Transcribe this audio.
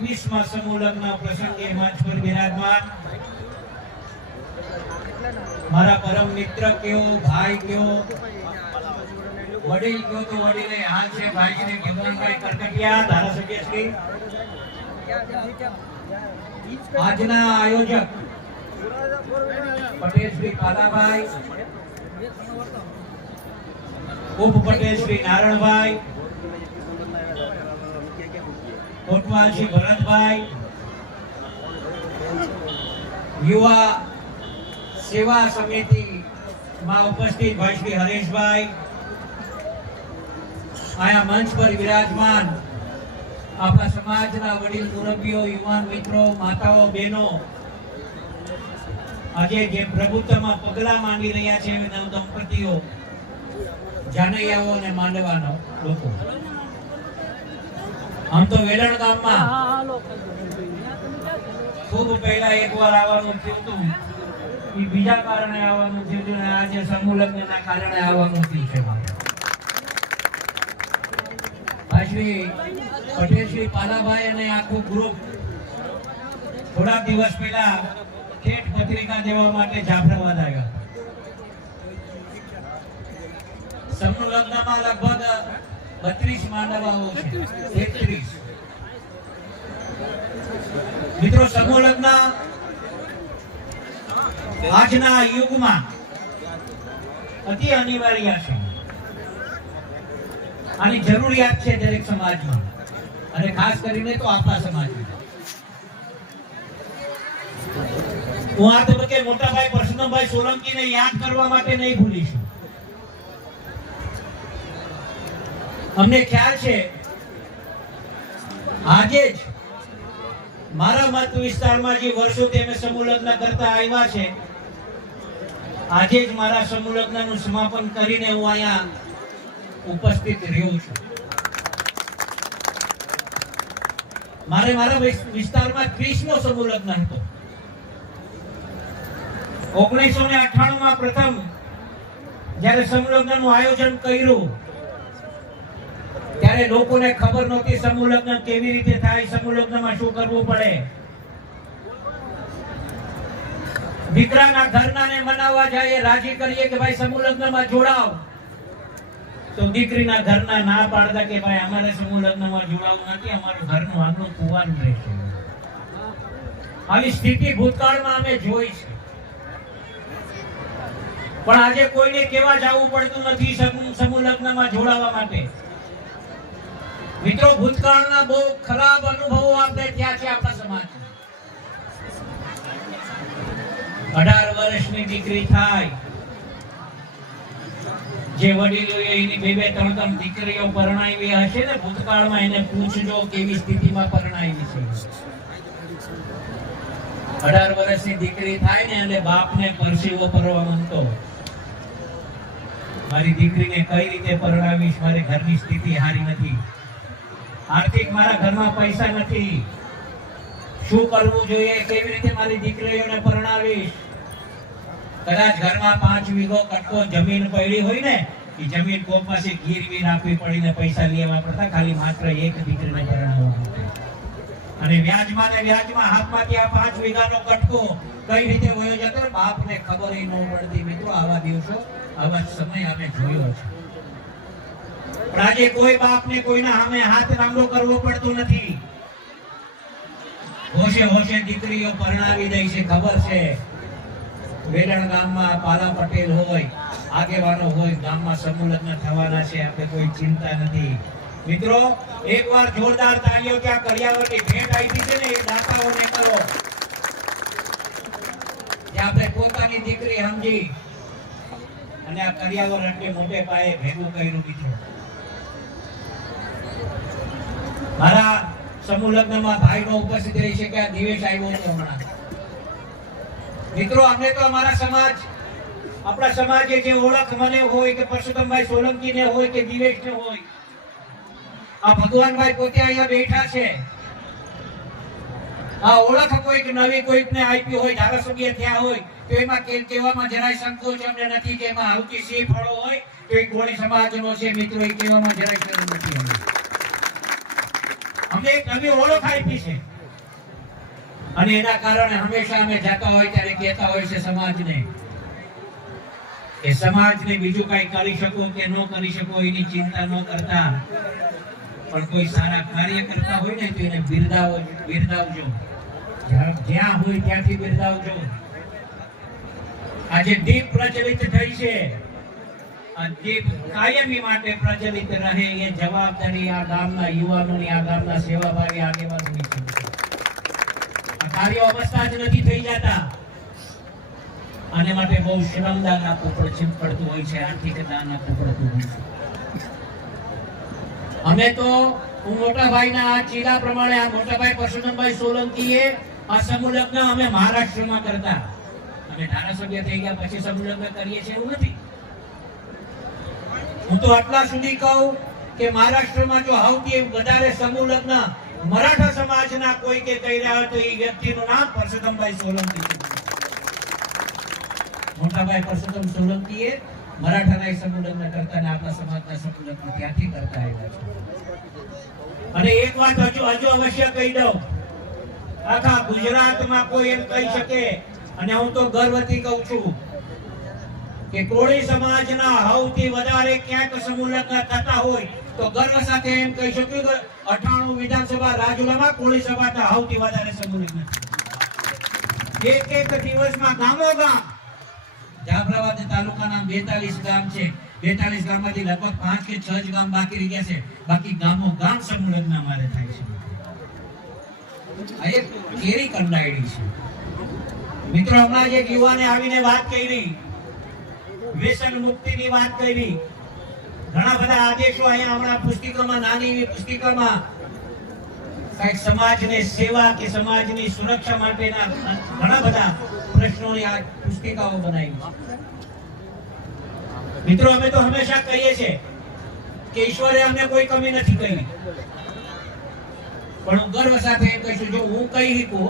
એકવીસમાં સમૂહ લગ્ન પ્રસંગે મંચ પર બિરાજમાન. મારા પરમ મિત્ર કેવો ભાઈ કેવો વડીલ કયો તો વડીલે હાલ છે ભાઈને ભગવાનભાઈ કરકટિયા, ધારાસભ્ય શ્રી. આજના આયોજક પટેલ શ્રી કાલાભાઈ ઉપ પટેલ શ્રી નારણભાઈ કોટવાલ શ્રી ભરતભાઈ. યુવા સેવા સમિતિ માં ઉપસ્થિત ભાઈ શ્રી હરેશભાઈ. આયા મંચ પર વિરાજમાન આપણા સમાજના વડીલ મુરબ્બીઓ યુવાન મિત્રો, માતાઓ, બહેનો. આજે જે પ્રભુત્વમાં પગલા માંડી રહ્યા છે નવ દંપતીઓ જાનૈયાઓ અને માંડવાનો લોકો. આમ તો વેલણ ગામમાં. ખૂબ પહેલા એકવાર આવવાનું થયું હતું. એ બીજા કારણે આવવાનું થયું હતું અને આજે સમૂહ લગ્નના કારણે આવવાનું થયું છે ભાઈશ્રી શ્રી પટેલ શ્રી પાલાભાઈ અને આખું ગ્રુપ થોડા દિવસ પહેલા ઠેઠ પત્રિકા દેવા માટે જાફરાબાદ આવ્યા સમૂહ લગ્નમાં લગભગ બત્રીસ માંડવાઓ છે. મિત્રો, સમૂહ લગ્ન આજના યુગમાં અતિ અનિવાર્ય છે. આની જરૂરિયાત છે દરેક સમાજમાં. અને ખાસ કરીને તો આપણા સમાજમાં. હું આ તબક્કે મોટાભાઈ પ્રસન્નભાઈ સોલંકીને યાદ કરવા માટે નહીં ભૂલીશું. અમને ખ્યાલ છે. આજે જ મારા મત વિસ્તારમાં જે વર્ષોથી અમે સમૂહલગ્ન કરતા આવ્યા છે, આજે જ મારા સમૂહલગ્નનું સમાપન કરીને હું અહીંયા ઉપસ્થિત રહ્યો છું. મારે મારા વિસ્તારમાં ત્રીસમો સમૂહલગ્ન હતો. ઓગણીસો ને અઠ્ઠાણું માં પ્રથમ જ્યારે સમૂહનું આયોજન કર્યું ત્યારે લોકોને ખબર નહોતી સમૂહ કેવી રીતે થાય, સમૂહ લગ્નમાં શું કરવું પડે. દીકરાના ઘરનાને મનાવવા જાય રાજી કરીએ કે ભાઈ સમૂહ લગ્નમાં જોડાવ તો દીકરીના ઘરના ના પાડતા કે ભાઈ અમારે સમૂહ લગ્નમાં જોડાવું નથી, અમારું ઘરનું આંગણું કુવાનું રહેશે આવી સ્થિતિ ભૂતકાળમાં અમે જોઈ છે. પણ આજે કોઈને કેવા જવું પડતું નથી સમૂહ લગ્નમાં જોડાવા માટે. મિત્રો ભૂતકાળના બહુ ખરાબ અનુભવો આપણે ત્યાં છે આપણા સમાજમાં. અઢાર વર્ષની દીકરી થાય. જે વડીલો એની બે બે ત્રણ ત્રણ દીકરીઓ પરણાવી હશે ને ભૂતકાળમાં એને પૂછજો કેવી સ્થિતિમાં પરણાવી છે. અઢાર વર્ષની દીકરી થાય ને એટલે બાપને પરસેવો પરવા માંગતો મારી દીકરીને કઈ રીતે પરણાવીશ? મારી ઘરની સ્થિતિ સારી નથી. આર્થિક મારા ઘરમાં પૈસા નથી. શું કરવું જોઈએ? કેવી રીતે મારી દીકરીઓને પરણાવીશ? કદાચ ઘરમાં પાંચ વીઘો કટકો જમીન પડી હોય ને, એ જમીન કોક પાસે ગીરવી રાખવી પડીને પૈસા લેવા પડતા, ખાલી માત્ર એક દીકરીને પરણાવવા અને વ્યાજમાં ને વ્યાજમાં હાથમાંથી આ પાંચ વીઘાનો કટકો કઈ રીતે વયો જતો? બાપને ખબર ન પડતી. મિત્રો, આવા દિવસો, આવા સમય અમે જોયો છે. પણ આજે કોઈ બાપને કોઈના સામે હાથ લાંબો કરવો પડતો નથી. હોશે હોશે દીકરીઓ પરણાવી દે છે, ખબર છે. વેલણ ગામમાં પાલા પટેલ હોય, આગેવાનો હોય, ગામમાં સમૂહ થવાના છે, આપણે કોઈ ચિંતા નથી. મિત્રો, એકવાર જોરદાર તાળીઓ ત્યાં કરિયાવરની ભેટ આપી છે ને, એ દાતાઓને કરો. આપણે પોતાની દીકરી સમજી અને આ કરિયાવર એટલે મોટે પાયે ભેગું કર્યું મિત્રો. મારા સમૂહ લગ્નમાં ભાઈનો ઉપસ્થિત રહી છે કે દિવેશ આવ્યો હતો હમણાં. મિત્રો, અમને તો અમારા સમાજ, આપણા સમાજે જે ઓળખ મને હોય કે પરસોત્તમભાઈ સોલંકીને હોય કે દિવેશને હોય, આ ભગવાનભાઈ પોતે અહીંયા બેઠા છે. આ ઓળખ કોઈક નવી કોઈકને આપી હોય, ધારાસભ્ય થયા હોય, તો એમાં કે, કહેવામાં જરાય સંકોચ અમને નથી કે એમાં આવતી સી ફળો હોય, તો એ કોળી સમાજનો છે, મિત્રો, એ કહેવામાં જરાય સંકોચ નથી. અમને એક નવી ઓળખ છે. અને એના કારણે હંમેશા અમે જાતા હોય ત્યારે કહેતા હોય છે સમાજને એ સમાજને બીજું કઈ કરી શકો કે ન કરી શકો એની ચિંતા ન કરતા. પણ કોઈ સારા કાર્ય કરતા હોય ને તો એને બિરદાવો બિરદાવજો. જ્યાં હોય ત્યાંથી બિરદાવજો. આજે દીપ પ્રચલિત થઈ છે. કાયમી માટે પ્રચલિત રહે જવાબદારી આ ગામના યુવાનોની, આ ગામના સેવાભાવી આગેવાનોની છે. કાર્યો અવસ્થા જ નથી થઈ જતા. આને માટે બહુ શ્રમદાન હોય છે, આર્થિક અમે તો, હું મોટા ભાઈના આ ચીલા પ્રમાણે, આ મોટા ભાઈ પરશુરામભાઈ સોલંકીએ આ સમૂહ અમે મહારાષ્ટ્રમાં કરતા. અમે ધારાસભ્ય થઈ ગયા, પછી સમૂહ કરીએ છીએ એવું નથી. હું તો આટલા સુધી કહું કે મહારાષ્ટ્રમાં જો સૌથી વધારે સમૂહ લગ્ન મરાઠા સમાજના કોઈ કે કહી રહ્યા હોય તો એ વ્યક્તિનું નામ પરસોત્તમભાઈ સોલંકી મોટાભાઈ પરસોત્તમ સોલંકીએ મરાઠાના સમૂહ લગ્ન કરતા અને આપણા સમાજના સમૂહ લગ્ન ત્યાંથી કરતા આવ્યા છે. અને એક વાત હજુ હજુ અવશ્ય કહી દઉં. આખા ગુજરાતમાં કોઈ એમ કહી શકે, અને હું તો ગર્વથી કહું છું કે કોળી સમાજના સૌથી વધારે ક્યાંક સમૂહ થતા હોય તો ગર્વ સાથે એમ કહી શકું કે અઠાણું વિધાનસભા રાજુલામાં કોળી સમાજના સૌથી વધારે સમૂહ એક એક દિવસમાં ગામો ગામ જાફરાબાદ તાલુકાના બેતાલીસ ગામ છે. બેતાલીસ ગામમાંથી લગભગ પાંચ કે છ જ ગામ બાકી રહી ગયા છે. બાકી ગામો ગામ સમૂહ લગ્ન અમારે થાય છે. આ એક કેરી કંડાયડી છે. મિત્રો, હમણાં એક યુવાને આવીને વાત કરી. વ્યસન મુક્તિની વાત કરી. ઘણા બધા આદેશો અહીંયા હમણાં પુસ્તિકામાં, નાની એવી પુસ્તિકામાં કંઈક સમાજને સેવા કે સમાજની સુરક્ષા માટેના ઘણા બધા પ્રશ્નોની આ પુસ્તિકાઓ બનાવી મિત્રો, અમે તો હંમેશા કહીએ છીએ કે ઈશ્વરે અમને કોઈ કમી નથી કરી. પણ હું ગર્વ સાથે એમ કહીશું જો હું કહી શકું